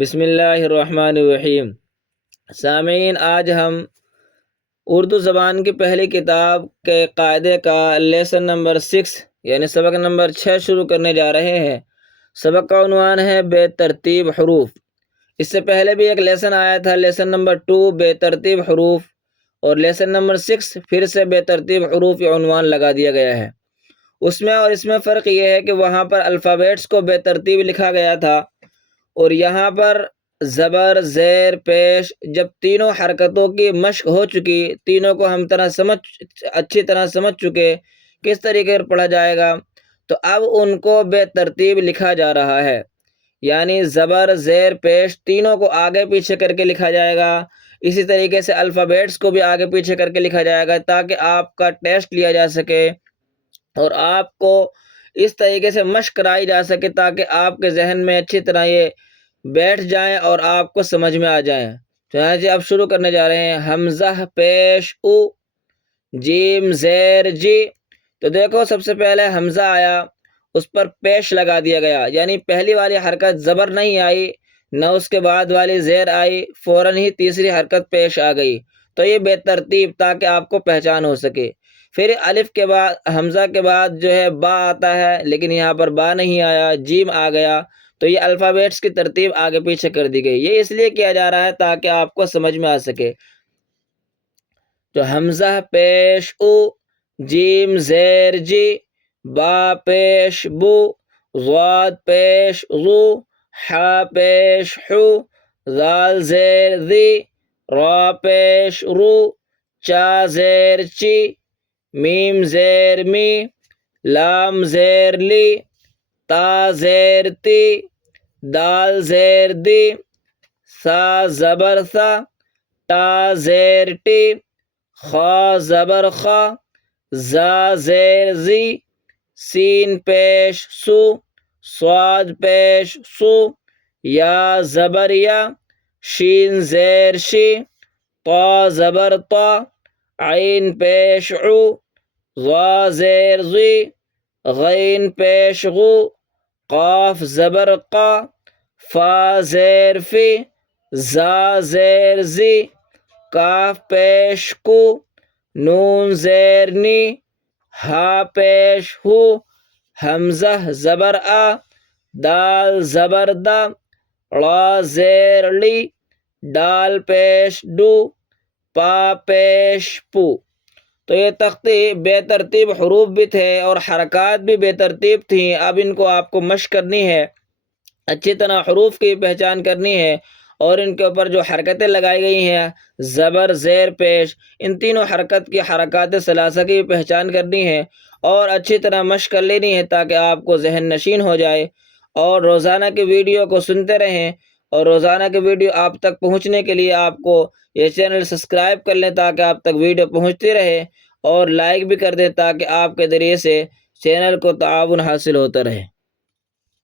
بسم اللہ الرحمن الرحیم۔ سامعین، آج ہم اردو زبان کی پہلی کتاب کے قاعدے کا لیسن نمبر 6 یعنی سبق نمبر 6 شروع کرنے جا رہے ہیں۔ سبق کا عنوان ہے بے ترتیب حروف۔ اس سے پہلے بھی ایک لیسن آیا تھا، لیسن نمبر 2 بے ترتیب حروف، اور لیسن نمبر 6 پھر سے بے ترتیب حروف یہ عنوان لگا دیا گیا ہے۔ اس میں اور اس میں فرق یہ ہے کہ وہاں پر الفابیٹس کو بے ترتیب لکھا گیا تھا، اور یہاں پر زبر، زیر، پیش جب تینوں حرکتوں کی مشق ہو چکی، تینوں کو ہم اچھی طرح سمجھ چکے کس طریقے پر پڑھا جائے گا، تو اب ان کو بے ترتیب لکھا جا رہا ہے۔ یعنی زبر، زیر، پیش تینوں کو آگے پیچھے کر کے لکھا جائے گا۔ اسی طریقے سے الفابیٹس کو بھی آگے پیچھے کر کے لکھا جائے گا تاکہ آپ کا ٹیسٹ لیا جا سکے اور آپ کو اس طریقے سے مشق کرائی جا سکے تاکہ آپ کے ذہن میں اچھی طرح یہ بیٹھ جائیں اور آپ کو سمجھ میں آ جائیں۔ چنانچہ اب شروع کرنے جا رہے ہیں۔ حمزہ پیش او، جیم زیر جی۔ تو دیکھو، سب سے پہلے حمزہ آیا، اس پر پیش لگا دیا گیا، یعنی پہلی والی حرکت زبر نہیں آئی، نہ اس کے بعد والی زیر آئی، فوراً ہی تیسری حرکت پیش آ گئی۔ تو یہ بے ترتیب تاکہ آپ کو پہچان ہو سکے۔ پھر الف کے بعد، حمزہ کے بعد جو ہے با آتا ہے، لیکن یہاں پر با نہیں آیا، جیم آ گیا۔ تو یہ الفابیٹس کی ترتیب آگے پیچھے کر دی گئی۔ یہ اس لیے کیا جا رہا ہے تاکہ آپ کو سمجھ میں آ سکے۔ تو حمزہ پیش او، جیم زیر جی، با پیش بو، ضاد پیش غو، حا پیش حو، ذال زیر ذی، را پیش رو، چا زیر چی، میم زیر می، لام زیر لی، تا زیر تی، دال زیر دی، سا زبر سا، ٹا زیر ٹی، خا زبر خا، زا زیر زی، سین پیش سو، صاد پیش سو، یا زبر یا، شین زیر شی، طا زبر طا، عین پیش عو، ضا زیر ضی، غین پیش غو، قاف زبر قا، فا زیر فی، زا زیر زی، کاف پیش کو، نون زیر نی، ہا پیش ہو، حمزہ زبر آ، دال زبر دا، ڑا زیر ڑی، ڈال پیش ڈو، پا پیش پو۔ تو یہ تختی بے ترتیب حروف بھی تھے اور حرکات بھی بے ترتیب تھیں۔ اب ان کو آپ کو مشق کرنی ہے، اچھی طرح حروف کی پہچان کرنی ہے، اور ان کے اوپر جو حرکتیں لگائی گئی ہیں، زبر، زیر، پیش، ان تینوں حرکت کی حرکات ثلاثہ کی پہچان کرنی ہے اور اچھی طرح مشق کر لینی ہے تاکہ آپ کو ذہن نشین ہو جائے۔ اور روزانہ کی ویڈیو کو سنتے رہیں، اور روزانہ کی ویڈیو آپ تک پہنچنے کے لیے آپ کو یہ چینل سبسکرائب کر لیں تاکہ آپ تک ویڈیو پہنچتی رہے، اور لائک بھی کر دیں تاکہ آپ کے ذریعے سے چینل کو تعاون حاصل ہوتا رہے۔